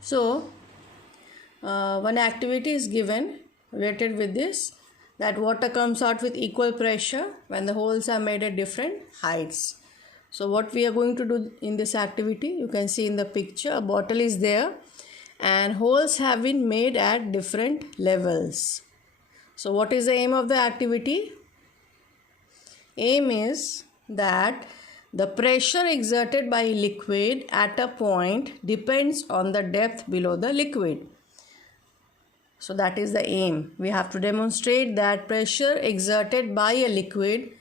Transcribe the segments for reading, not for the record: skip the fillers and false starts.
So one activity is given related with this, that water comes out with equal pressure when the holes are made at different heights. So what we are going to do in this activity, you can see in the picture, a bottle is there and holes have been made at different levels. So what is the aim of the activity? Aim is that the pressure exerted by liquid at a point depends on the depth below the liquid. So that is the aim. We have to demonstrate that pressure exerted by a liquid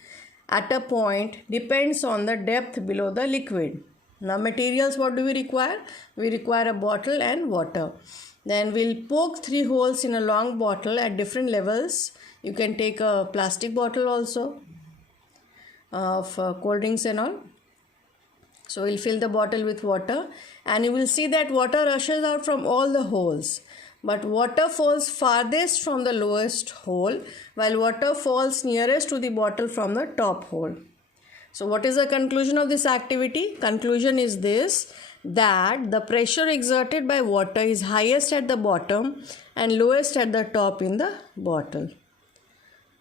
at a point depends on the depth below the liquid. Now materials, what do we require? We require a bottle and water. Then we'll poke 3 holes in a long bottle at different levels. You can take a plastic bottle also of cold drinks and all. So we'll fill the bottle with water and you will see that water rushes out from all the holes. But water falls farthest from the lowest hole, while water falls nearest to the bottle from the top hole. So what is the conclusion of this activity? Conclusion is this, that the pressure exerted by water is highest at the bottom and lowest at the top in the bottle.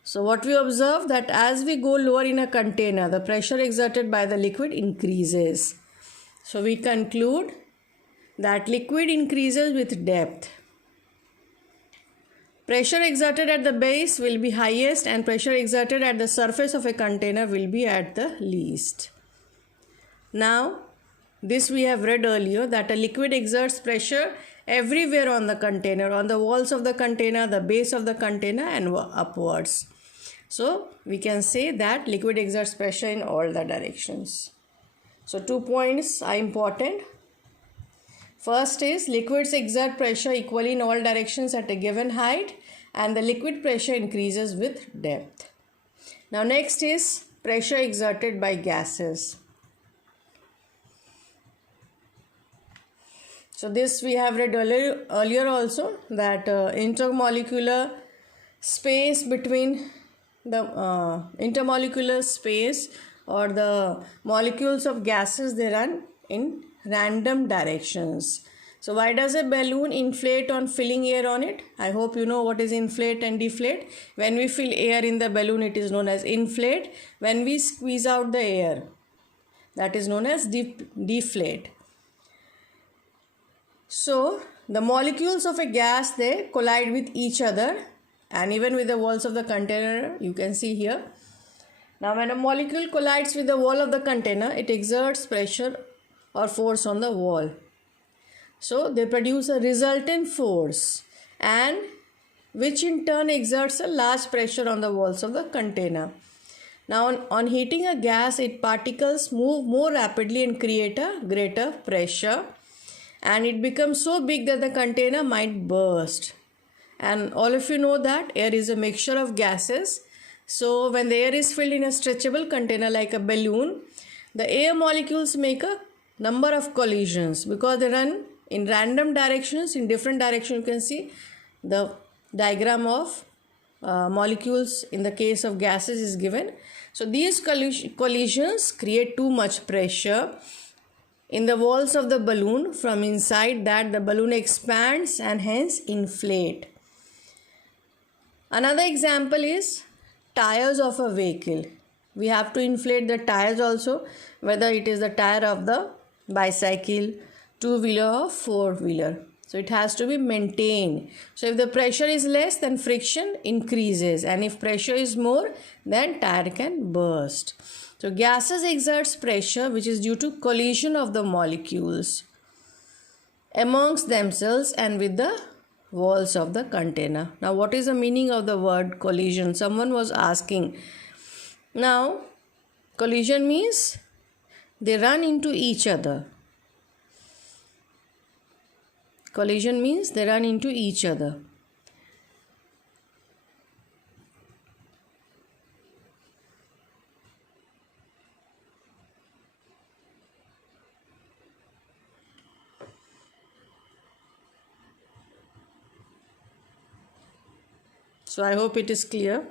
So what we observe, that as we go lower in a container, the pressure exerted by the liquid increases. So we conclude that liquid increases with depth. Pressure exerted at the base will be highest and pressure exerted at the surface of a container will be at the least. Now, this we have read earlier, that a liquid exerts pressure everywhere on the container, on the walls of the container, the base of the container and upwards. So, we can say that liquid exerts pressure in all the directions. So, 2 points are important. First is, liquids exert pressure equally in all directions at a given height and the liquid pressure increases with depth. Now next is pressure exerted by gases. So this we have read earlier also, that intermolecular space between the intermolecular space or the molecules of gases, they run in random directions. So why does a balloon inflate on filling air on it? I hope you know what is inflate and deflate. When we fill air in the balloon, it is known as inflate. When we squeeze out the air, that is known as deflate. So the molecules of a gas, they collide with each other and even with the walls of the container, you can see here. Now when a molecule collides with the wall of the container, it exerts pressure or force on the wall. So they produce a resultant force, and which in turn exerts a large pressure on the walls of the container. Now on heating a gas, its particles move more rapidly and create a greater pressure, and it becomes so big that the container might burst. And all of you know that air is a mixture of gases. So when the air is filled in a stretchable container like a balloon, the air molecules make a number of collisions because they run in random directions, in different directions. You can see the diagram of molecules in the case of gases is given. So these collisions create too much pressure in the walls of the balloon. From inside that, the balloon expands and hence inflate. Another example is tires of a vehicle. We have to inflate the tires also, whether it is the tire of the bicycle, two-wheeler or four-wheeler. So it has to be maintained. So if the pressure is less, then friction increases, and if pressure is more, then tire can burst. So gases exerts pressure which is due to collision of the molecules amongst themselves and with the walls of the container. Now what is the meaning of the word collision? Someone was asking. Now collision means they run into each other. Collision means they run into each other. So I hope it is clear.